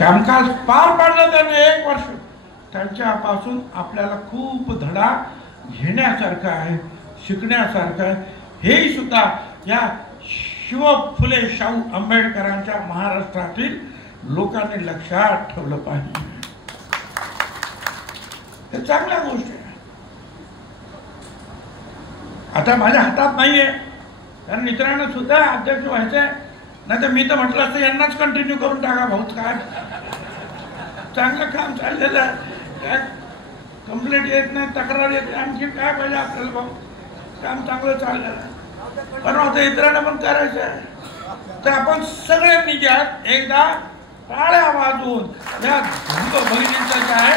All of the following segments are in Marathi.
कामकाज पार पाडलं त्याने 1 वर्ष, त्यांच्यापासून आपल्याला खूप धडा घेण्यासारखा आहे, शिकण्यासारखं आहे. हेही सुद्धा या शिव फुले शाहू आंबेडकरांच्या महाराष्ट्रातील लोकांनी लक्षात ठेवलं पाहिजे. हे चांगल्या गोष्टी आहे. आता माझ्या हातात नाहीये, कारण मित्रांना सुद्धा अध्यक्ष व्हायचंय, नाही तर मी तर म्हटलं असतं यांनाच कंटिन्यू करून टाका. भाऊच काय चांगलं काम चाललेलं आहे, काय कंप्लेंट येत नाही, तक्रार येत नाही, आणखी काय पाहिजे आपल्याला. भाऊ काम चांगलं चाललेलं आहे, पण आता इतरांना पण करायचं आहे. तर आपण सगळ्यांनी ज्यात एकदा टाळ्या वाजवून या बहिणींचं काय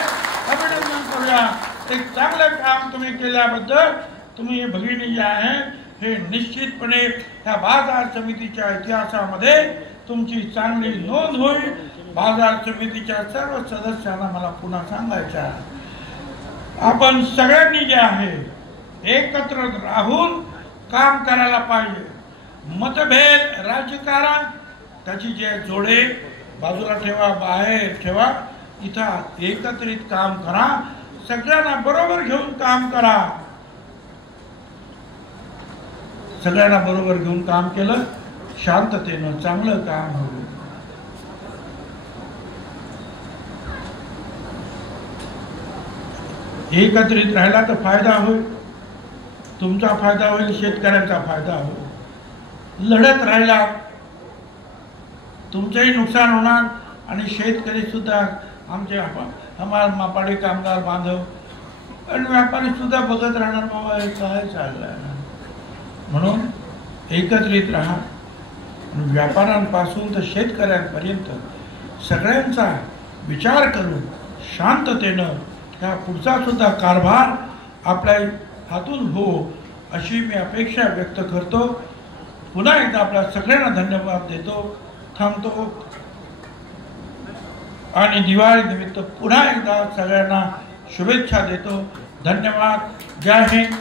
अभिनंदन करूया. एक चांगलं काम तुम्ही केल्याबद्दल तुम्ही भगिनी जे आहे हे निश्चितपणे ह्या बाजार समितीच्या इतिहासामध्ये तुमची चांगली नोंद होईल. बाजार समितीच्या सर्व सदस्यांना मला पुन्हा सांगायचं आहे, आपण सगळ्यांनी जे आहे एकत्र राहून काम करायला पाहिजे. मतभेद राजकारण त्याची जे जोडे बाजूला ठेवा, बाहेर ठेवा. इथं एकत्रित काम करा, सगळ्यांना बरोबर घेऊन काम करा. सगळ्यांना बरोबर घेऊन काम केलं, शांततेनं चांगलं काम होईल. एकत्रित राहिला तर फायदा होईल, तुमचा फायदा होईल, शेतकऱ्यांचा फायदा होईल. लढत राहिला तुमचंही नुकसान होणार आणि शेतकरी सुद्धा आमचे मापाडी कामगार बांधव आणि व्यापारी सुद्धा बघत राहणार, बाबा हे काय चाललंय. म्हणून एकत्रित राहा. व्यापाऱ्यांपासून तर शेतकऱ्यांपर्यंत सगळ्यांचा विचार करून शांततेनं त्या पुढचा सुद्धा कारभार आपल्या हातून हो अशी मी अपेक्षा व्यक्त करतो. पुन्हा एकदा आपल्या सगळ्यांना धन्यवाद देतो, थांबतो आणि दिवाळी निमित्त पुन्हा एकदा सगळ्यांना शुभेच्छा देतो. धन्यवाद. जय हिंद,